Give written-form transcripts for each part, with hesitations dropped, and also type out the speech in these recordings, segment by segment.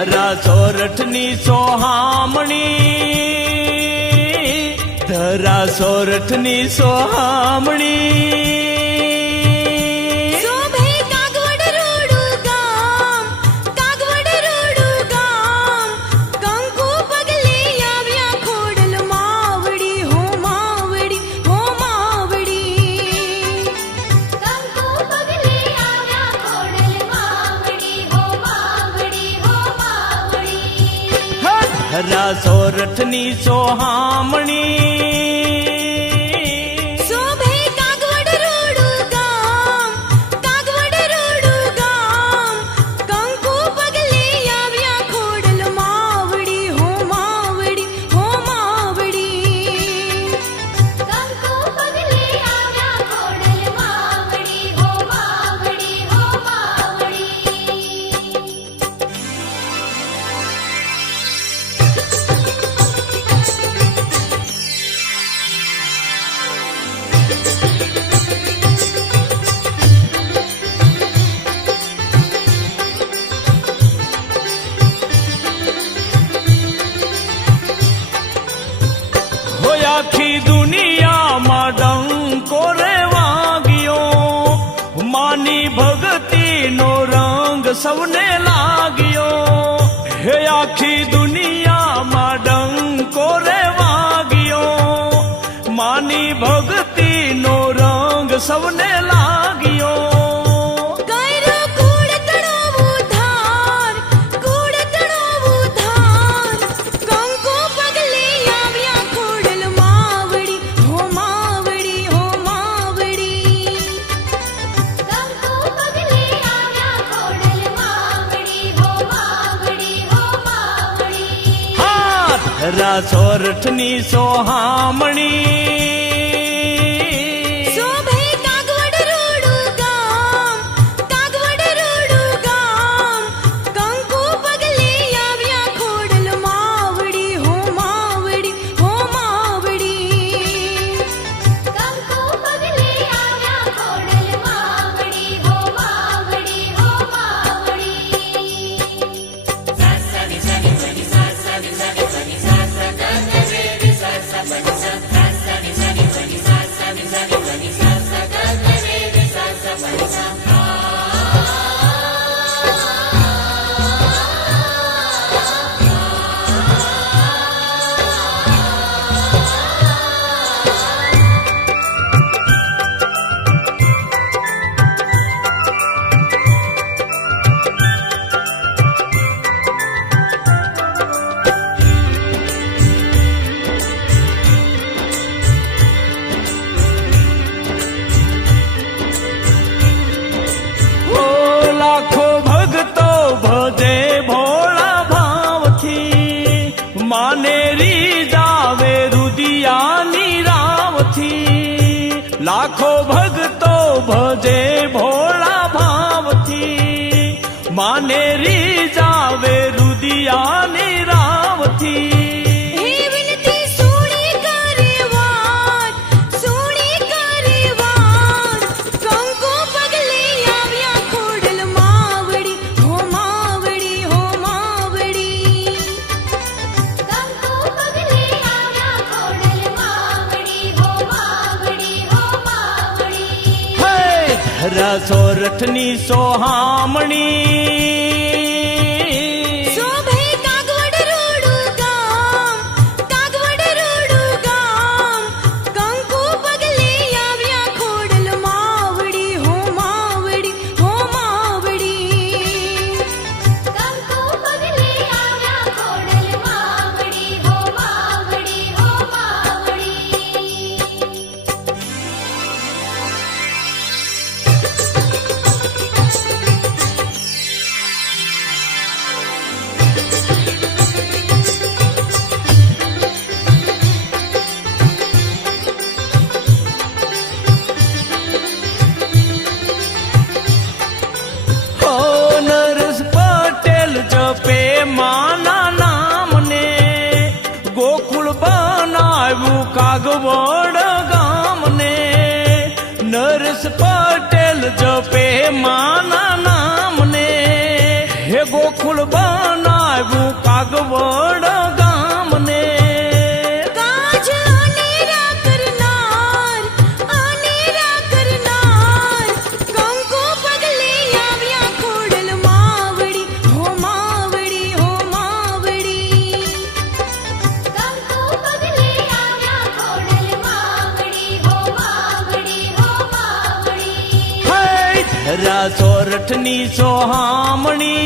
ધરા સોરઠની સોહામણી, ધરા સોરઠની સોહામણી. શોભે કાગવડ રોડું ગામ, કાગવડ રોડું ગામ, કંકુ પગલે આવ્યા ખોડલ માવડી, હો માવડી, હો માવડી. કંકુ પગલે આવ્યા ખોડલ માવડી, હો માવડી, હો માવડી. ધરા સોરઠની સોહામણી. શોભે કાગવડ રોડું ગામ, કાગવડ રોડું ગામ, કંકુ પગલે આવ્યા ખોડલ માવડી, હો માવડી, હો માવડી. કંકુ પગલે આવ્યા ખોડલ માવડી, હો માવડી, હો માવડી. હોય આખી દુનિયામાં ડંકો રે વાગ્યો, માની ભક્તિનો રંગ સૌને લાગ્યો. હે આખી દુનિયામાં ડંકો રે વાગ્યો, માની ભક્તિનો રંગ સૌને લાગ્યો. કૈરો કુળ તણોવું ધાર, કુળ તણોવું ધાર, કંકુ પગલે આવ્યા ખોડલ માવડી, હો માવડી, હો માવડી. કંકુ પગલે આવ્યા ખોડલ માવડી, હો માવડી, હો માવડી. હા ધરા સોરઠની સોહામણી. શોભે કાગવડ રોડું ગામ, કાગવડ રોડું ગામ, કંકુ પગલે આવ્યા ખોડલ માવડી, હો માવડી, હો માવડી. કંકુ પગલે આવ્યા ખોડલ માવડી, હો માવડી, હો માવડી. ઓ લાખો ભક્તો ભજે ભોળા ભાવથી, માને રીજાવે રુદિયાની રાવથી. લાખો ભક્તો ભજે ભોળા ભાવથી, માને રીજાવે રુદિયાની રાવથી. હે વિનતી સુણી કરે વાત, સુણી કરે વાત, કંકુ પગલે આવ્યા ખોડલ માવડી, હો માવડી, હો માવડી. કંકુ પગલે આવ્યા ખોડલ માવડી, હો માવડી, હો માવડી. હે ધરા સોરઠની સોહામણી. શોભે કાગવડ રોડું ગામ, કાગવડ રોડું ગામ, કંકુ પગલે આવ્યા ખોડલ માવડી, હો માવડી, હો માવડી. કંકુ પગલે આવ્યા ખોડલ માવડી, હો માવડી, આવ્યું કાગવડ ગામને નરેશ પટેલ જપે માના નામને હે ગોકુળ બનાવ્યું કાગવડ ગામને કાજ અનેરા કરનાર કંકુ પગલે આવ્યા ખોડલ માવડી હો માવડી હો માવડી કંકુ પગલે આવ્યા ખોડલ માવડી હો માવડી હો માવડી હે ધરા સોરઠની સોહામણી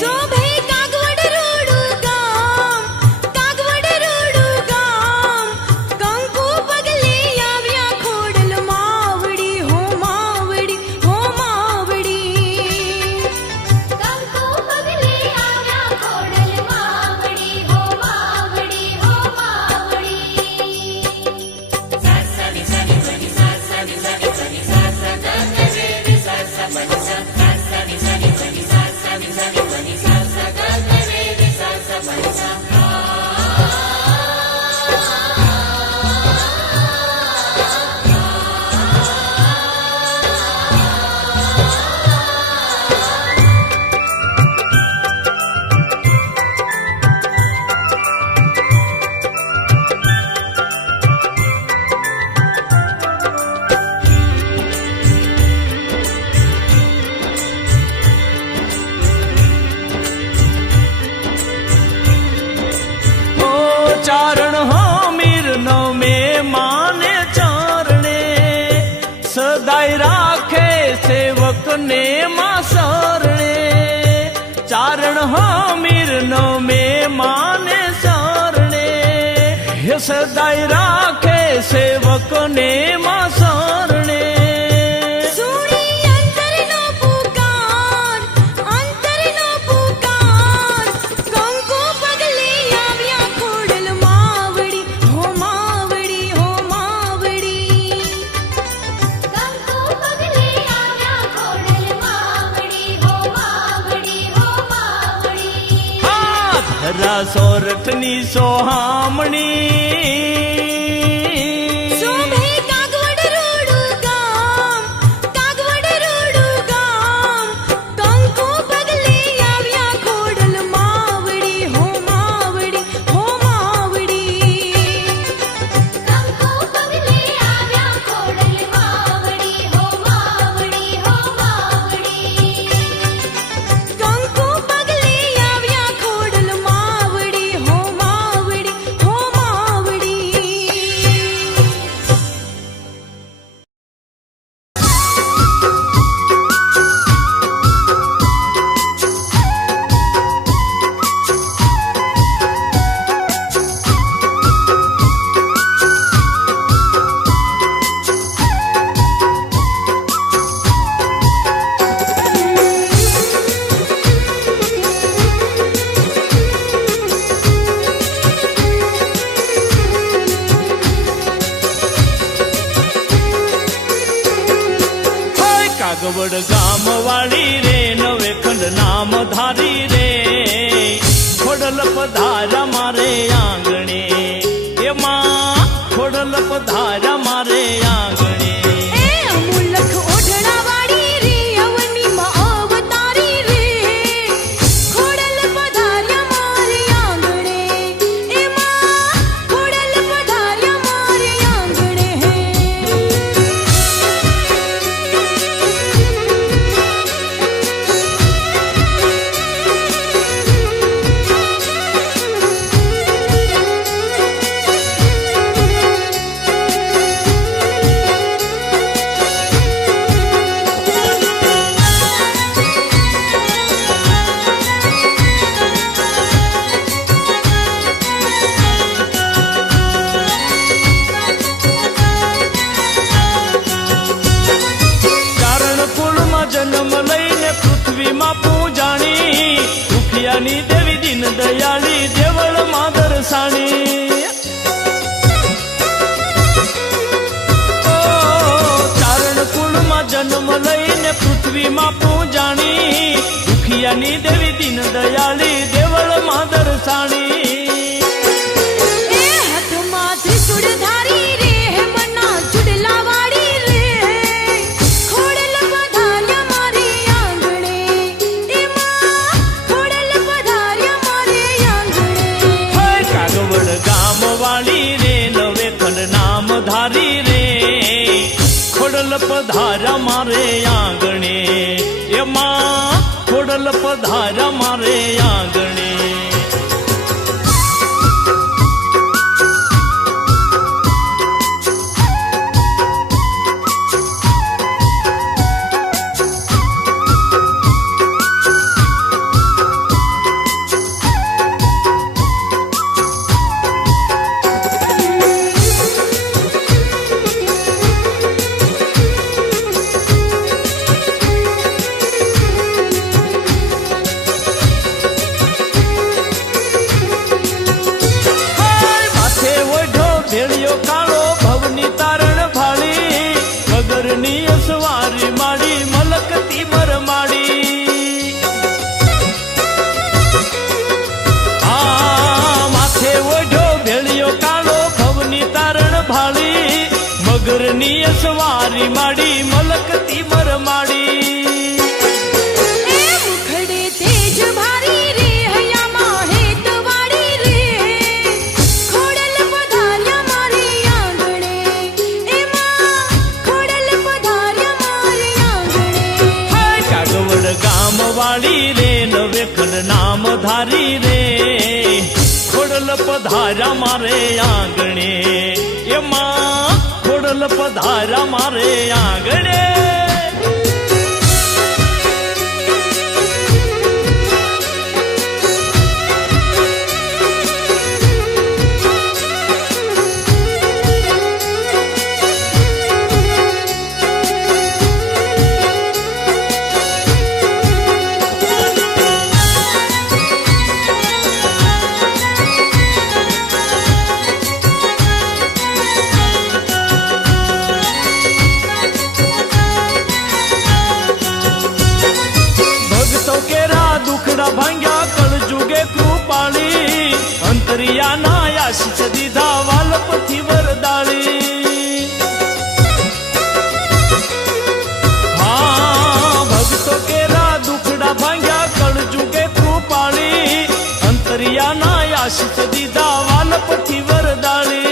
શોભે કાગવડ રોડું ગામ કંકુ પગલે આવ્યા ખોડલ માવડી હો માવડી હો માવડી કંકુ પગલે આવ્યા ખોડલ માવડી હો માવડી હો માવડી ઓ ચારણ હમીર નો મે માને ચારણે સદાય રાખે સેવક ને માં શરણે ચારણ હમીર નો મે માને શરણે હે સદાય રાખે સેવક ને માં શરણે સુણી અંતરનો પુકાર કંકુ પગલે આવ્યા ખોડલ માવડી હો માવડી હો માવડી કંકુ પગલે આવ્યા ખોડલ માવડી હો માવડી હો માવડી હા ધરા સોરઠની સોહામણી શોભે કાગવડ રોડું ગામ કંકુ પગલે આવ્યા ખોડલ માવડી હો માવડી હો માવડી કંકુ પગલે આવ્યા ખોડલ માવડી હો માવડી હો માવડી કંકુ પગલે આવ્યા ખોડલ માવડી હો માવડી હો માવડી હાય કાગવડ ગામ વાળી રે નવે ખંડ નામ ધારી રે ખોડલ પધારા મારે આંગણે એમાં ખોડલ પધારા મારે આંગણે એ અમુલખ ઓઢણાવાળી રે અવનીમાં અવતારી રે ખોડલ પધાર્યા મારે આંગણે એમાં ખોડલ પધાર્યા મારે આંગણે ચારણ કુળમાં જન્મ લઈને પૃથ્વીમાં પૂજાણી દુખિયાની દેવી દીન દયાળી દેવળ માં દર્શાણી ઓ ચારણ કુળમાં જન્મ લઈને પૃથ્વીમાં પૂજાણી દુખિયાની દેવી દીન દયાળી દેવળ માં દર્શાણી પધારા મારે આંગણે એમાં ખોડલ પધારા મારે આંગણે ભેળિયો કાળો ભવની તારણ ભાળી વગરની અસવારી માડી મલકતી મરમાડી માથે ઓઢો ભેળિયો કાળો ભવની તારણ ભાળી મગરની અસવારી માડી મલકતી મરમાડી વાળી રે નવેખંડ નામ ધારી રે ખોડલ પધારા મારે આંગણે એમાં ખોડલ પધારા મારે આંગણે ભાંગ્યા કળ જુગે કૃપાળી અંતરિયાના આશીષ દીધા વાલપથી વરદાળી ભક્તો કેરા દુખડા ભાંગ્યા કળ જુગે કૃપાળી અંતરિયાના આશીષ દીધા વાલપથી વરદાળી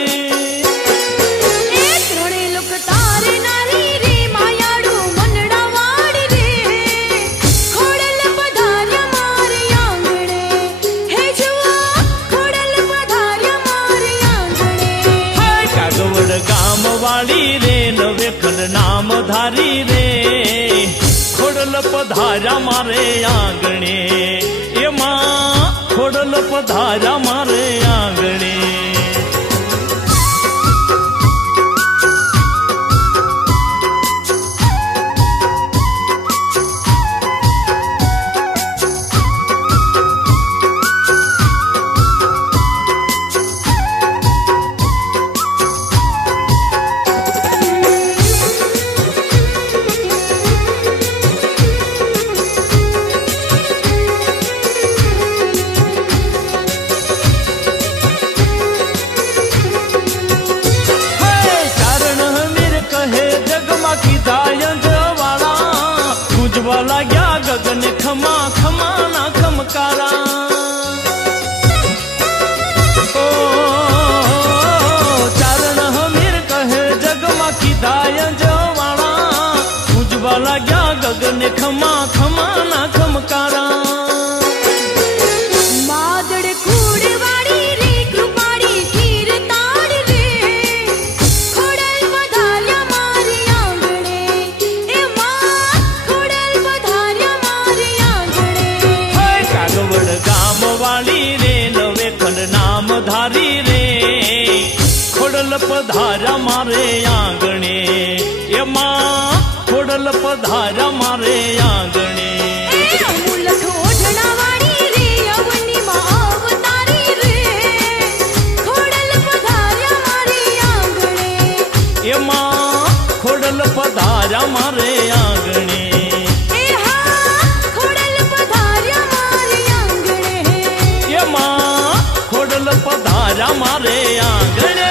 વાળી રે નવેખંડ નામ ધારી રે ખોડલ પધારા મારે આંગણે એમાં ખોડલ પધારા મારે આંગણે લાગ્યા ગગન ખમા ખમાના ખમકારા ચારણ હમીર કહે જગમાં કીધાય જવાળા પૂજવા લાગ્યા ગગન ખમા ખમાના ખમકારા નામ ધારી રે ખોડલ પધારા મારે આંગણે એમાં ખોડલ પધારા મારે આંગણે એમાં ખોડલ પધારા મારે આંગણે ખોડલ પધારા મારે આંગણે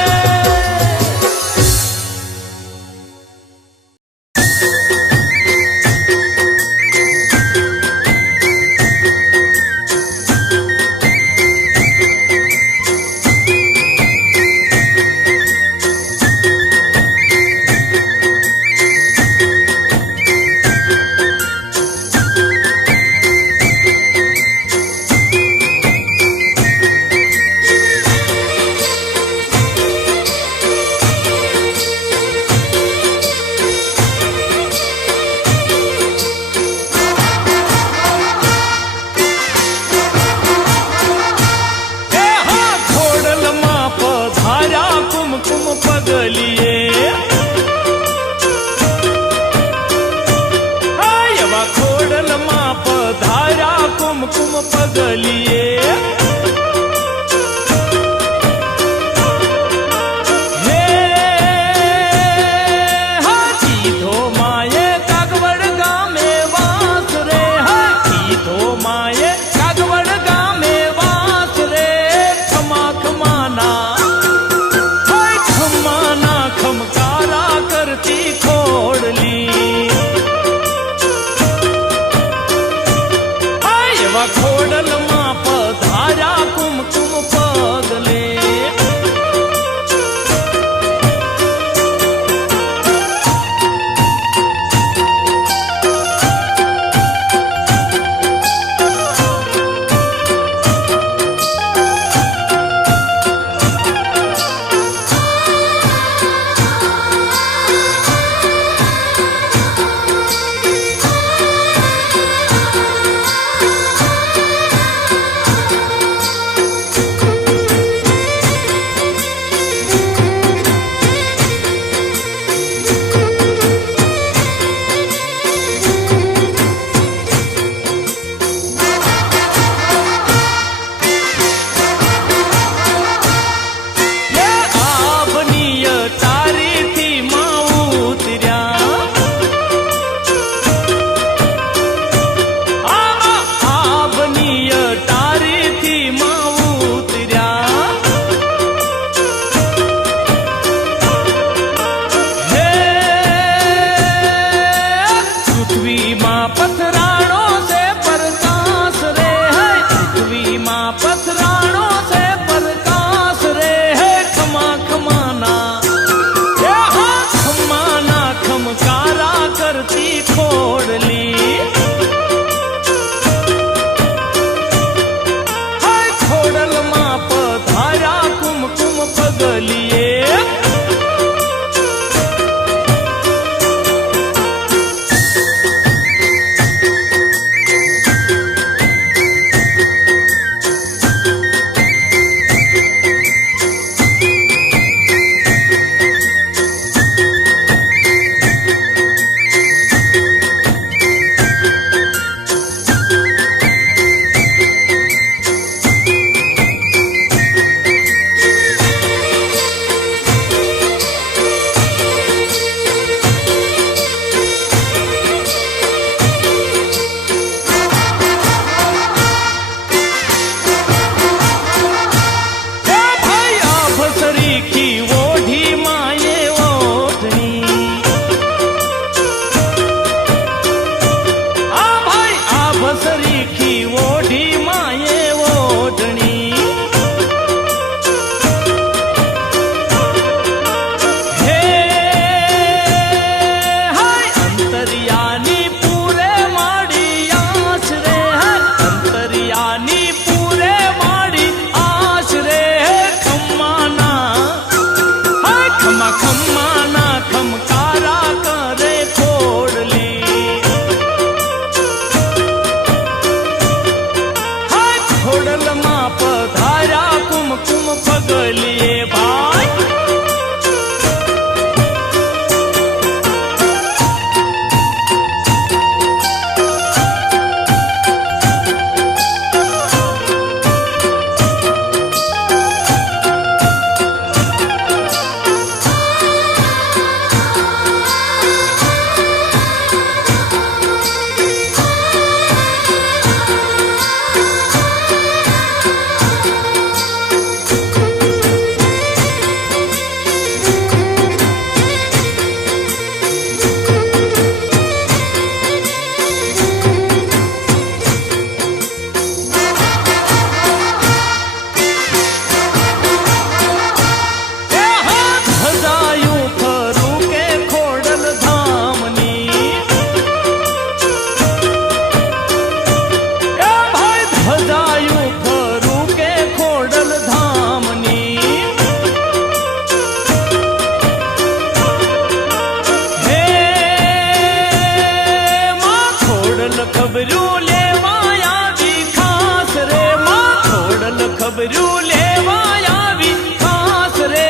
ખબરું લેવા આવી ખાસ રે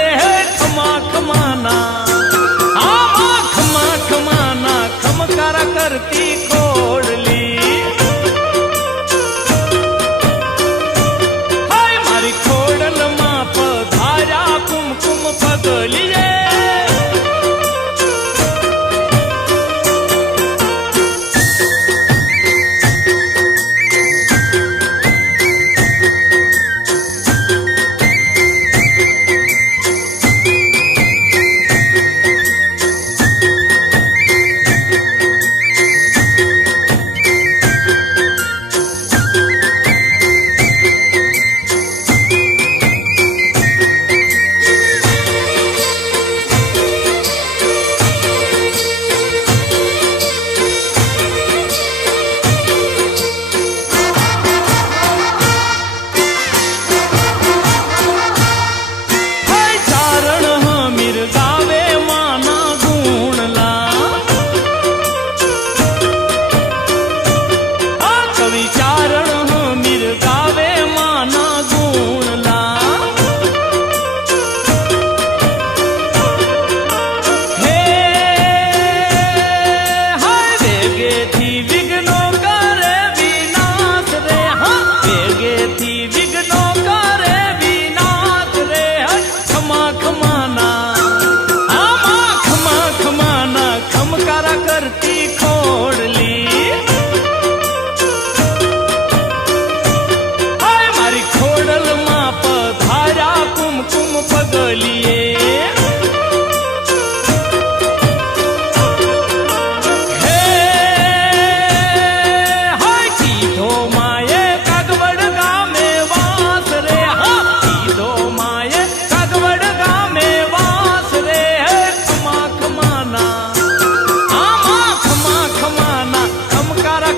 ખમા ખમાના આમાં ખમા ખમાના ખમકારા કરતી ખોડલી હાય મારી ખોડલમાં પધાર્યા કુમકુમ પગલી રે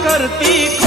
કરતી